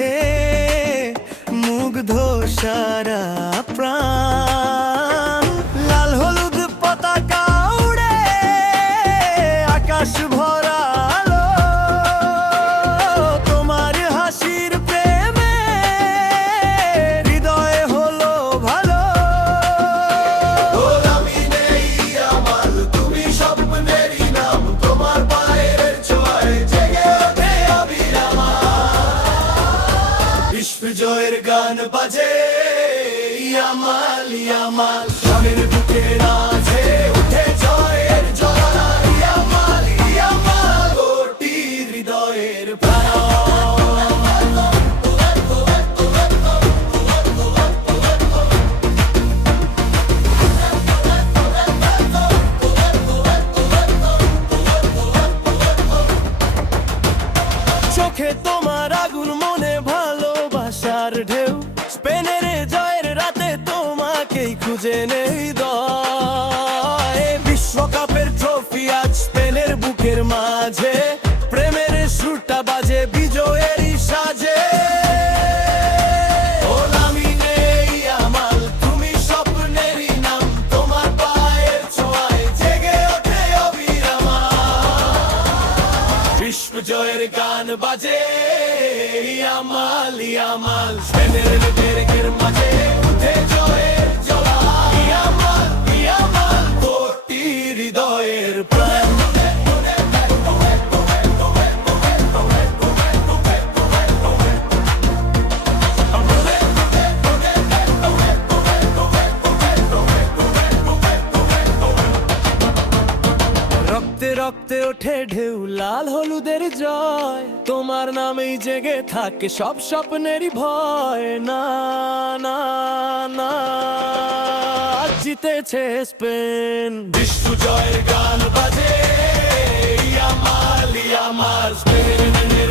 দেখে মুগ্ধ সারা প্রাণ। লাল হলুদ পতাকা উড়ে আকাশ ভরা আলো, তোমার হাসির প্রেমে হৃদয় হলো ভালো। গোলামি নেই আমার, তুমি স্বপ্নেরই নাম, তোমার পায়ের ছোঁয়ায় জেগে ওঠে অবিরাম। বিশ্ব জয়ের গান বাজে ইয়ামাল ইয়ামাল, স্বামীর বুকে নাচে উঠে জয়ের জ্বালা। ইয়ামাল ইয়ামাল, কোটি হৃদয়ের প্রাণ। চোখে তোমার আগুন, মনে ভালোবাসার ঢেউ। স্পেনের জয়ের রাতে তোমাকেই খুঁজে নেই দয়। বিশ্বকাপের ট্রফি আজ স্পেনের বুকের মাঝে, প্রেমের সুরটা বাজে বিজয়েরই সাজে। গোলামি নেই আমার, তুমি স্বপ্নেরই নাম, তোমার পায়ের ছোঁয়ায় জেগে ওঠে অবিরাম। বিশ্ব জয়ের গান বাজে ইয়ামাল ইয়ামাল, স্পেনের বুকের মাঝে উঠে জয়ের জ্বালা। ইয়ামাল ইয়ামাল, কোটি হৃদয়ের প্রাণ। রক্তে রক্তে ওঠে ঢেউ, লাল হলুদের জয়। তোমার নামেই জেগে থাকে সব স্বপ্নেরই ভয়। না না না, আজ জিতেছে স্পেন। বিশ্ব জয়ের গান বাজে ইয়ামাল ইয়ামাল, স্পেনের